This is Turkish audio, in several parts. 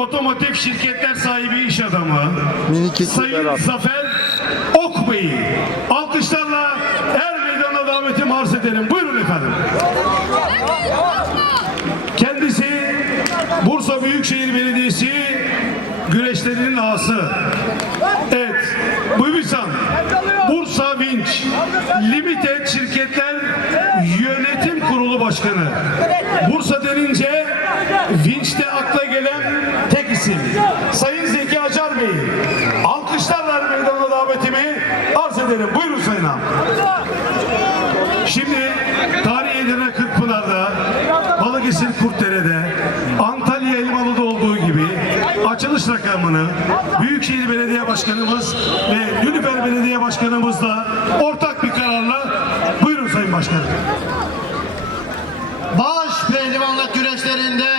otomotiv şirketler sahibi iş adamı Sayın. Zafer Okbey'i alkışlarla er meydana davetimi arz ederim. Buyurun efendim. Kendisi Bursa Büyükşehir Belediyesi güreşlerinin ağası. Evet, Buybisan, Bursa Vinç, Limited Şirketler Yönetim Kurulu Başkanı. Bursa denince Vinç'te akla gelen tek isim. Sayın Zeki Acar Bey, alkışlarla meydana davetimi arz ederim. Buyurun Sayın Ağam. Şimdi tarihi Edirne Kırkpınar'da, Balıkesir Kurtdere'de, Antalya Elmalı'da olduğu gibi rakamını Büyükşehir Belediye Başkanımız ve Nülüfer Belediye Başkanımızla ortak bir kararla buyurun Sayın Başkanım. Baş pehlivanlık güreşlerinde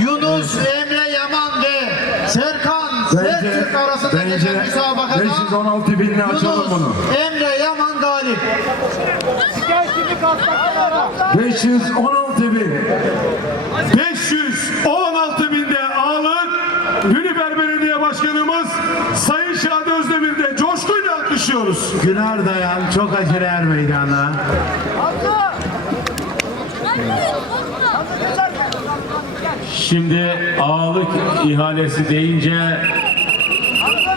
Yunus Emre Yaman ve Serkan Sertürk arasında geçen müsabakada 516 binle açalım bunu. Emre Yaman galip. 516 bin. 516 binde ağırlık Nülüfer Belediye Başkanımız Sayın Şadi Özdemir'de coşkuyla alkışlıyoruz. Günar dayan çok acele er meydana. Şimdi ağalık ihalesi deyince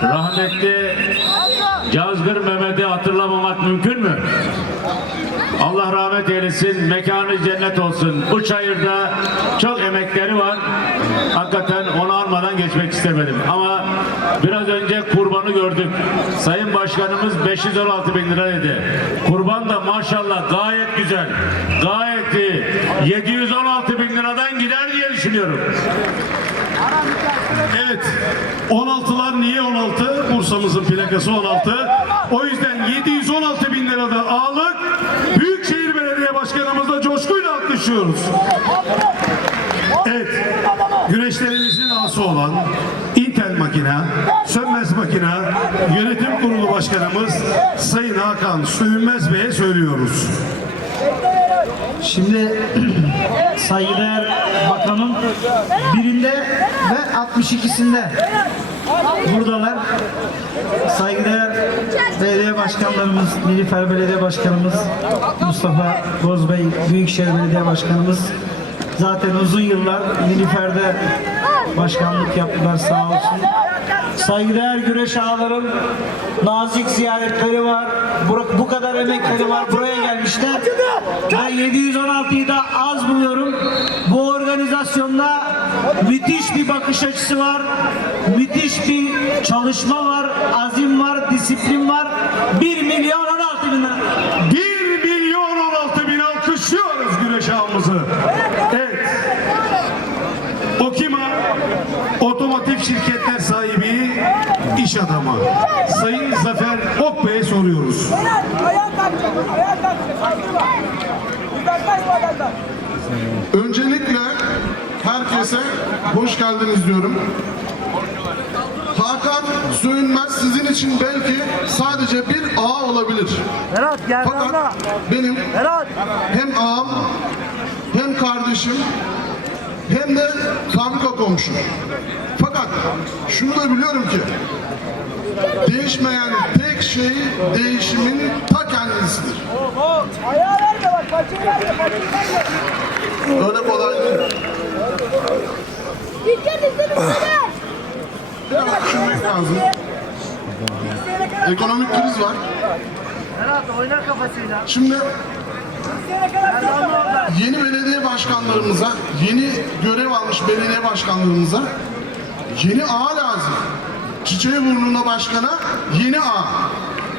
rahmetli Cazgır Mehmet'i hatırlamamak mümkün mü? Allah rahmet eylesin, mekanı cennet olsun. Bu çayırda çok emekleri var. Hakikaten onu almadan geçmek istemedim. Ama biraz önce kurbanı gördük. Sayın Başkanımız 516 bin lira dedi. Kurban da maşallah gayet güzel. Gayet iyi. 716 düşünüyorum. Evet. 16'lar niye 16? Bursa'mızın plakası 16. O yüzden 716 bin lirada ağırlık Büyükşehir Belediye Başkanımızla coşkuyla alkışlıyoruz. Evet. Güreşlerimizin ağası olan Intel Makina, Sönmez Makina Yönetim Kurulu Başkanımız Sayın Hakan Sövünmez Bey'e söylüyoruz. Şimdi saygıdeğer bakanın birinde ve 62'sinde buradalar. Saygıdeğer belediye başkanlarımız, Nilüfer Belediye Başkanımız, Mustafa Bozbey Büyükşehir Belediye Başkanımız zaten uzun yıllar Nilüfer'de başkanlık yaptılar sağ olsun. Saygıdeğer güreş ağalarım nazik ziyaretleri var. Bu, bu kadar emekleri var. Buraya gelmişler. Ben 716'yı da az buluyorum. Bu organizasyonda müthiş bir bakış açısı var. Müthiş bir çalışma var. Azim var. Disiplin var. 1 milyon 16 bin lira. 1 milyon 16 bin alkışlıyoruz güreş ağımızı. Evet. O kim ha? Otomotiv şirketler sahibi iş adamı. Sayın Zafer Okbey'e soruyoruz. Öncelikle herkese hoş geldiniz diyorum. Hakan Söğünmez sizin için belki sadece bir ağ olabilir. Berat gel Fakat benim Berat. hem ağam hem kardeşim hem de fabrika komşum. Fakat şunu da biliyorum ki değişmeyen tek şey değişimin ta kendisidir. Ayağa verme bak, paçayı verme, paçayı verme. Öyle kolay değil. Dikkat edin üstüne. Biraz düşünmek lazım. Ekonomik kriz var. Berat oyna kafasıyla. Şimdi yeni belediye başkanlarımıza, yeni görev almış belediye başkanlarımıza yeni ağ lazım. Çiçeği burnunda başkana yeni ağ.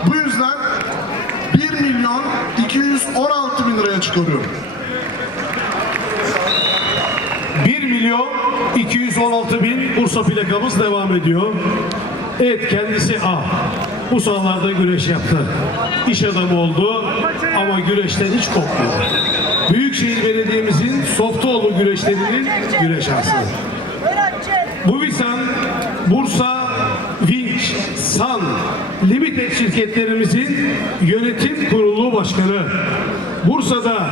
Bu yüzden 1 milyon 216 bin liraya çıkarıyorum. 1 milyon 216 bin Bursa plakamız devam ediyor. Evet kendisi A. Bu sahalarda güreş yaptı. İş adamı oldu ama güreşten hiç kopmuyor. Büyükşehir Belediye'mizin Softoğlu güreşlerinin güreş ağası. Berat çek. Bu Visan, Bursa, Vinç, San, Limited şirketlerimizin yönetim kurulu başkanı. Bursa'da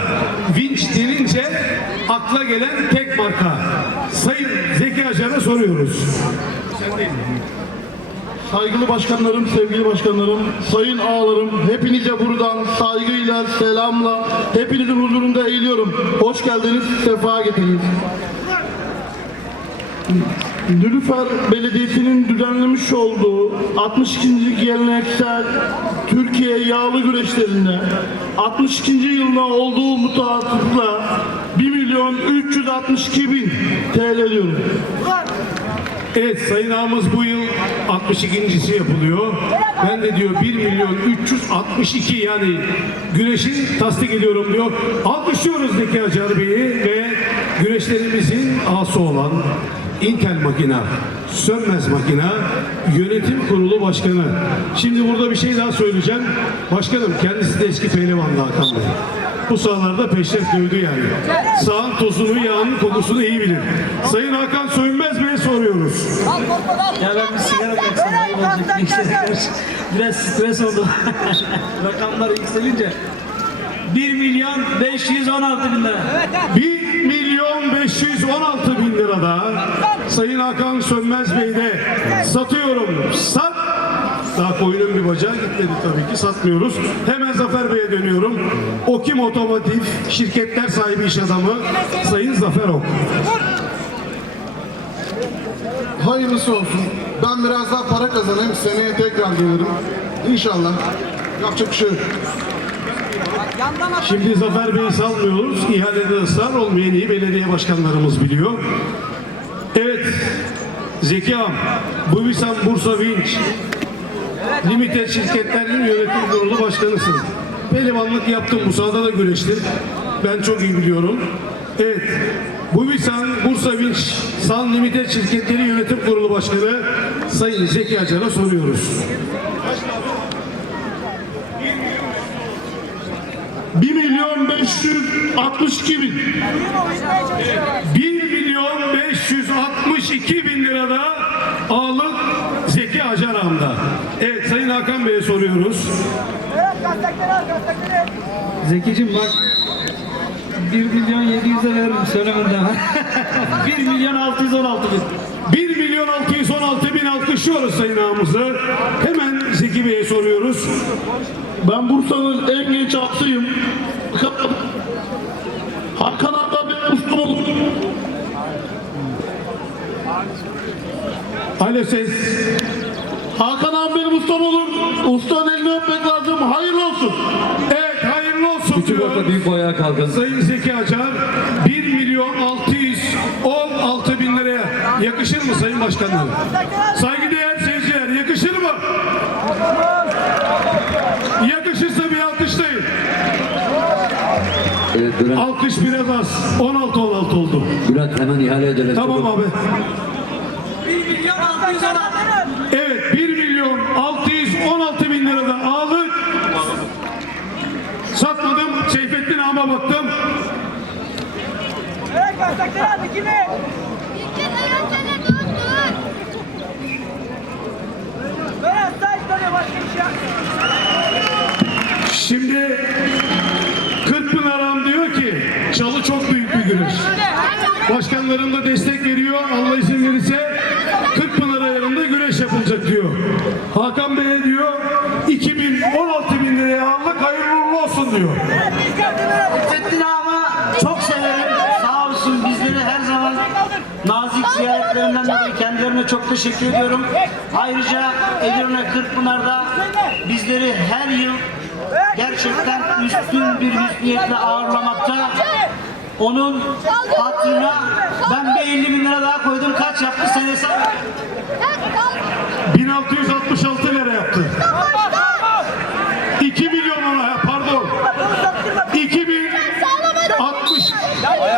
vinç denince akla gelen tek marka. Sayın Zeki Acar'a soruyoruz. Saygılı başkanlarım, sevgili başkanlarım, sayın ağalarım, hepinize buradan saygıyla, selamla, hepinizin huzurunda eğiliyorum. Hoş geldiniz, sefa getirdiniz. Nilüfer Belediyesi'nin düzenlemiş olduğu 62. geleneksel Türkiye yağlı güreşlerinde 62. yılına olduğu mutabıkla 1 milyon 362 bin TL diyorum. Evet Sayın Ağamız bu yıl 62.si yapılıyor. Ben de diyor 1 milyon 362 yani güreşin tasdik ediyorum diyor. Alkışlıyoruz Zeki Acar Bey'i ve güreşlerimizin ası olan Intel Makina, Sönmez Makina Yönetim Kurulu Başkanı. Şimdi burada bir şey daha söyleyeceğim. Başkanım kendisi de eski pehlivandı Hakan Bey. Bu sahalarda peşref dövdü yani. Sağın tozunu, yağının kokusunu iyi bilir. Sayın Hakan Sönmez Bey'e soruyoruz. Ya ben bir sigara bıraksam iyi olacak. Biraz stres oldum. Rakamlar yükselince. 1 milyon 516 bin lira. 1 milyon 516 bin lirada Sayın Hakan Sönmez Bey de satıyorum. Sat. Daha koyunun bir bacağı gitmedi tabii ki satmıyoruz. Hemen Zafer Bey'e dönüyorum. Okim Otomotiv şirketler sahibi iş adamı Sayın Zafer Ok. Hayırlısı olsun. Ben biraz daha para kazanayım. Seneye tekrar gelirim. İnşallah. Yapacak bir şey yok. Şimdi Zafer Bey'i salmıyoruz. İhalede ısrar olmayan iyi belediye başkanlarımız biliyor. Evet, Zeki Ağam, bu Visan Bursa Vinç, Limited Şirketler'in yönetim kurulu başkanısın. Pehlivanlık yaptım, bu sahada da güreştim. Ben çok iyi biliyorum. Evet, bu Visan Bursa Vinç, San Limited Şirketleri Yönetim Kurulu Başkanı Sayın Zeki Acar'a soruyoruz. 1 milyon 562 bin. 1 milyon 562 bin lirada ağlık Zeki Acar Ağam'da. Evet Sayın Hakan Bey'e soruyoruz. Zekicim bak 1 milyon 700'e veririm söylemeden. 1 milyon 616 bin. 1 milyon 616 bin alkışlıyoruz Sayın Ağamızı. Hemen Zeki Bey'e soruyoruz. Ben Bursa'nın en genç atıyım. Hakan bir ustum olur. Alo ses. Hakan abi benim ustam olur. Ustanın elini öpmek lazım. Hayırlı olsun. Evet hayırlı olsun Küçük diyor. orta büyük boya kalkın. Sayın Zeki Acar 1 milyon 616 bin liraya yakışır mı Sayın Başkanım? Saygıdeğer seyirciler yakışır mı? Yakışırsa bir alkışlayın. Bülent, Alkış biraz az. 16 16 oldu. Bülent hemen ihale edelim. Tamam abi. 1 milyon 616 Evet 1 milyon 616 bin lirada ağlık. Satmadım. Seyfettin ağama baktım. Evet, destekleri al, kimi? Böyle staj dönüyor, başka bir şey yapmıyor. Şimdi Kırkpınar ağam diyor ki çalı çok büyük bir güreş. Başkanlarım da destek veriyor. Allah izin verirse Kırkpınar ayarında güreş yapılacak diyor. Hakan Bey'e diyor 2016 bin liraya aldık hayırlı uğurlu olsun diyor. Fettin ama çok severim. Sağ olsun bizleri her zaman nazik ziyaretlerinden dolayı kendilerine çok teşekkür ediyorum. Ayrıca Edirne Kırkpınar'da bizleri her yıl gerçekten üstün bir hüsniyetle ağırlamakta. Onun hatırına ben bir 50 bin lira daha koydum. Kaç yaptı senesi? 1666 lira yaptı. 2 milyon ona pardon. 2060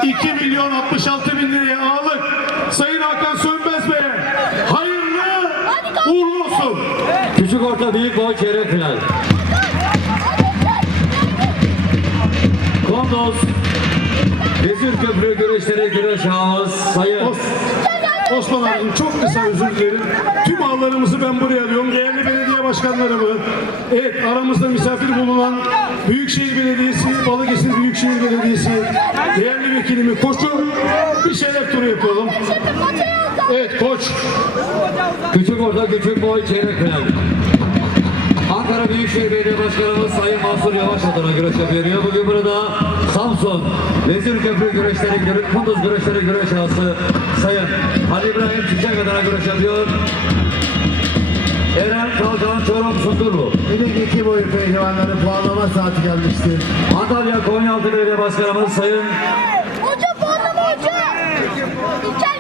2 milyon 66 bin liraya ağlık. Sayın Hakan Sönmez Bey'e hayırlı uğurlu olsun. Küçük orta büyük boy çeyrek final. Kondos Vezir Köprü güreşleri güreş ağımız Sayın Osman abicim çok kısa özür dilerim. Tüm ağlarımızı ben buraya alıyorum. Değerli belediye başkanlarımı, evet aramızda misafir bulunan Büyükşehir Belediyesi, Balıkesir Büyükşehir Belediyesi, değerli vekilimi Koç'u bir şeyler turu yapalım. Evet Koç, Küçük orta küçük boy çeyrek final. Ankara Büyükşehir Belediye Başkanımız Sayın Mansur Yavaş adına güreş yapıyor. Bugün burada Samsun Vezir Köprü güreşleri, güre- Kunduz güreşleri güreş ağası Sayın Ali İbrahim Çiçek adına güreş yapıyor. Eren Kalkan Çorum Sundurlu. Bir de iki boyu pehlivanların puanlama saati gelmiştir. Antalya Konyaaltı Belediye Başkanımız Sayın Hoca puanlama hoca. İlker